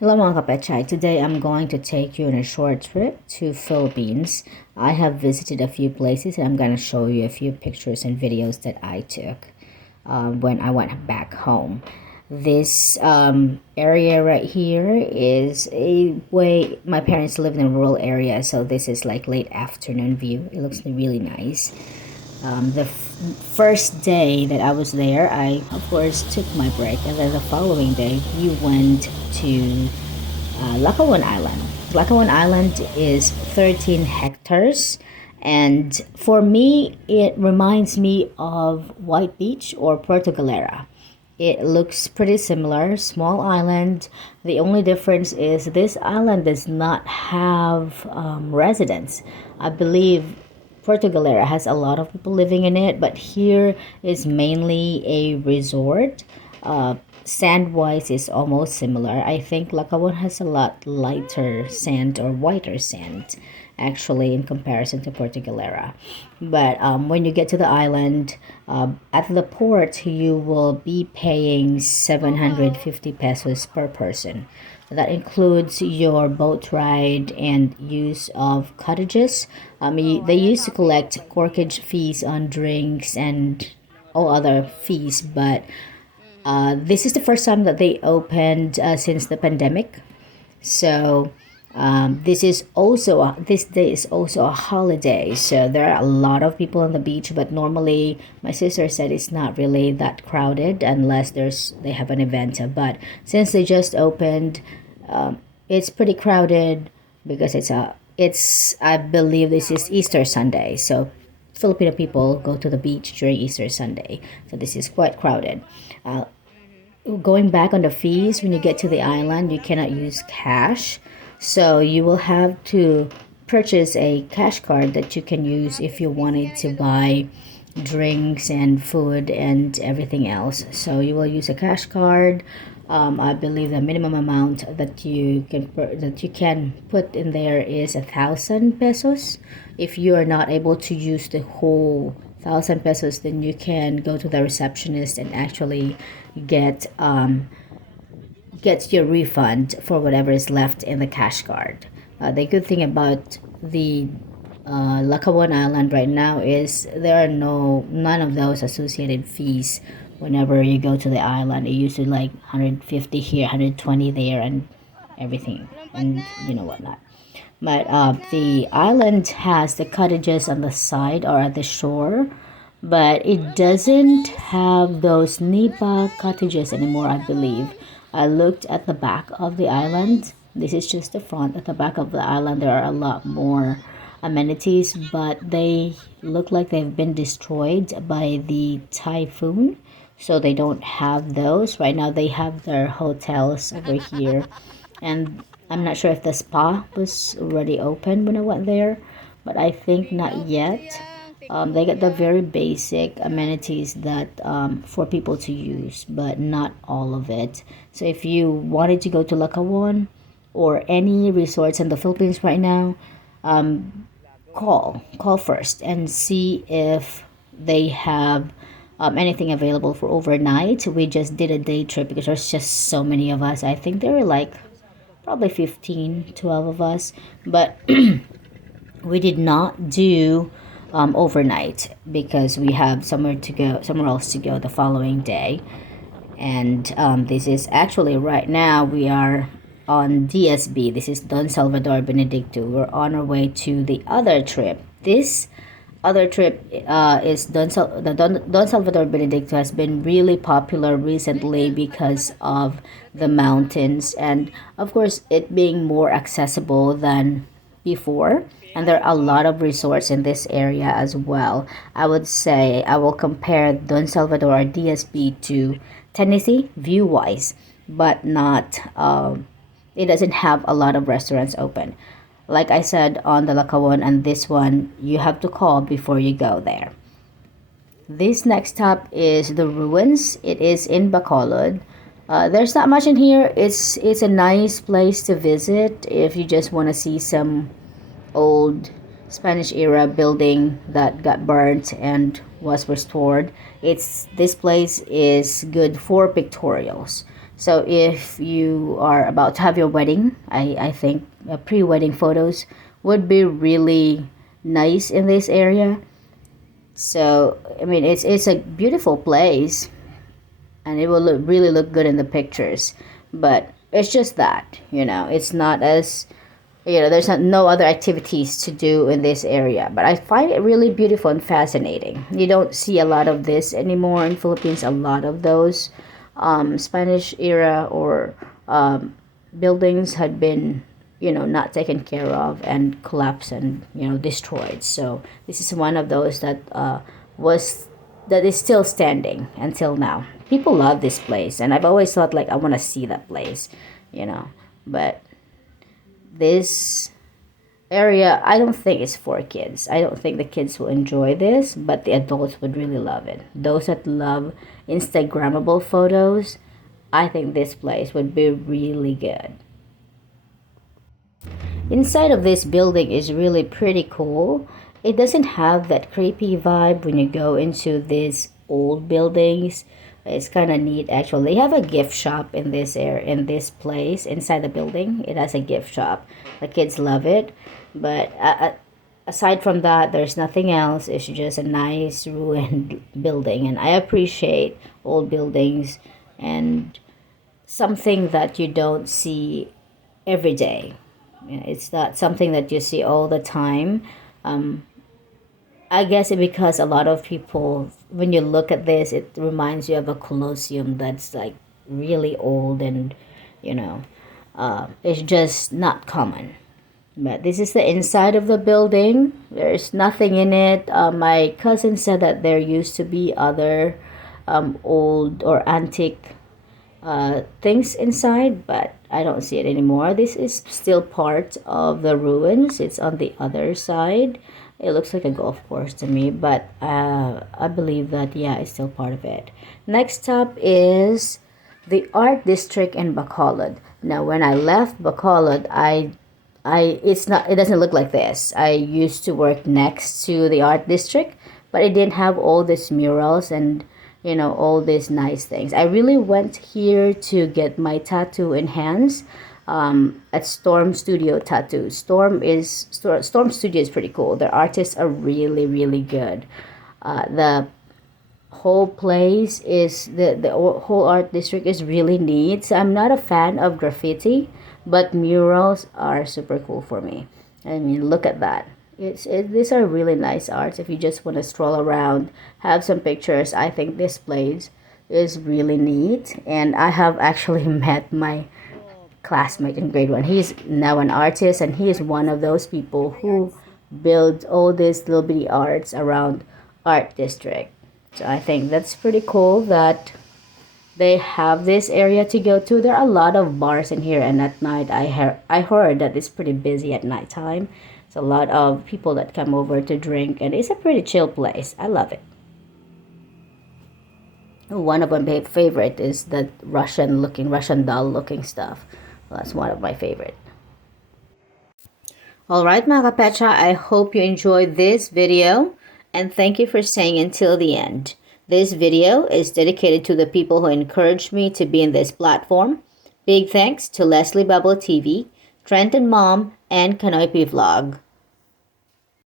Hello mga kapechay. Today I'm going to take you on a short trip to Philippines. I have visited a few places and I'm going to show you a few pictures and videos that I took when I went back home. This area right here is a way my parents live in a rural area, so this is like late afternoon view. It looks really nice. The first day that I was there, I of course took my break, and then the following day we went to Lakawon Island. Lakawon Island is 13 hectares, and for me, it reminds me of White Beach or Puerto Galera. It looks pretty similar, small island. The only difference is this island does not have residents. I believe Puerto Galera has a lot of people living in it, but here is mainly a resort. Sand wise is almost similar. I think Lakawon has a lot lighter sand or whiter sand actually in comparison to Puerto Galera. But when you get to the island, at the port, you will be paying 750 pesos per person. That includes your boat ride and use of cottages. They used to collect corkage fees on drinks and all other fees, but this is the first time that they opened since the pandemic. So this day is also a holiday. So there are a lot of people on the beach, but normally my sister said it's not really that crowded unless they have an event. But since they just opened, it's pretty crowded because it's I believe this is Easter Sunday. So Filipino people go to the beach during Easter Sunday. So this is quite crowded. Uh, Going back on the fees, when you get to the island, you cannot use cash. So you will have to purchase a cash card that you can use if you wanted to buy drinks and food and everything else. So you will use a cash card. I believe the minimum amount that you can put in there is 1,000 pesos. If you are not able to use the whole 1,000 pesos, then you can go to the receptionist and actually get get your refund for whatever is left in the cash card. The good thing about the Lakawon Island right now is there are none of those associated fees whenever you go to the island. It used to like 150 here, 120 there, and everything, and whatnot. But the island has the cottages on the side or at the shore, but it doesn't have those nipa cottages anymore, I believe. I looked at the back of the island. This is just the front. At the back of the island, there are a lot more amenities, but they look like they've been destroyed by the typhoon. So they don't have those. Right now, they have their hotels over here. And I'm not sure if the spa was already open when I went there, but I think not yet. They get the very basic amenities that for people to use, but not all of it. So if you wanted to go to Lakawon or any resorts in the Philippines right now, call first and see if they have anything available for overnight. We just did a day trip because there's just so many of us. I think there were like probably 15, 12 of us, but we did not do overnight because we have somewhere else to go the following day. And this is actually right now we are on DSB. This is Don Salvador Benedicto. We're on our way to the other trip. This other trip is Don Salvador Benedicto has been really popular recently because of the mountains and of course it being more accessible than before, and there are a lot of resorts in this area as well. I would say I will compare Don Salvador or DSB to Tennessee view wise, but not it doesn't have a lot of restaurants open. Like I said on the Lakawon and this one, you have to call before you go there. This next stop is the ruins. It is in Bacolod. There's not much in here. It's a nice place to visit if you just want to see some old Spanish era building that got burnt and was restored. It's this place is good for pictorials. So if you are about to have your wedding, I think pre-wedding photos would be really nice in this area. So I mean, it's a beautiful place, and it will really look good in the pictures. But it's just that, it's not as, there's no other activities to do in this area. But I find it really beautiful and fascinating. You don't see a lot of this anymore in Philippines. A lot of those Spanish era or buildings had been, not taken care of and collapsed and, destroyed. So this is one of those was that is still standing until now. People love this place, and I've always thought like I want to see that place, but this area, I don't think it's for kids. I don't think the kids will enjoy this, but the adults would really love it. Those that love Instagrammable photos, I think this place would be really good. Inside of this building is really pretty cool. It doesn't have that creepy vibe when you go into these old buildings. It's kind of neat actually. They have a gift shop in this place inside the building. It has a gift shop. The kids love it, but aside from that, there's nothing else. It's just a nice ruined building, and I appreciate old buildings and something that you don't see every day. It's not something that you see all the time. I guess because a lot of people, when you look at this, it reminds you of a Colosseum that's like really old, and you know, it's just not common. But this is the inside of the building. There's nothing in it. My cousin said that there used to be other old or antique things inside, but I don't see it anymore. This is still part of the ruins. It's on the other side. It looks like a golf course to me, but I believe that, yeah, it's still part of it. Next up is the art district in Bacolod. Now, when I left Bacolod, it doesn't look like this. I used to work next to the art district, but it didn't have all these murals and all these nice things. I really went here to get my tattoo enhanced at Storm Studio Tattoo. Storm Studio is pretty cool. Their artists are really, really good. The whole place is the whole art district is really neat. So I'm not a fan of graffiti, but murals are super cool for me. I mean, look at that. These are really nice arts. If you just want to stroll around, have some pictures, I think this place is really neat. And I have actually met my classmate in grade 1. He's now an artist, and he is one of those people who build all these little bitty arts around art district. So I think that's pretty cool that they have this area to go to. There are a lot of bars in here, and at night I heard that it's pretty busy at nighttime. It's a lot of people that come over to drink, and it's a pretty chill place. I love it. One of my favorite is the Russian doll looking stuff. Well, that's one of my favorite. All right, mga kapecha, I hope you enjoyed this video, and thank you for staying until the end. This video is dedicated to the people who encouraged me to be in this platform. Big thanks to Leslie Bubble TV, Trenton Mom, and Kanoipi Vlog.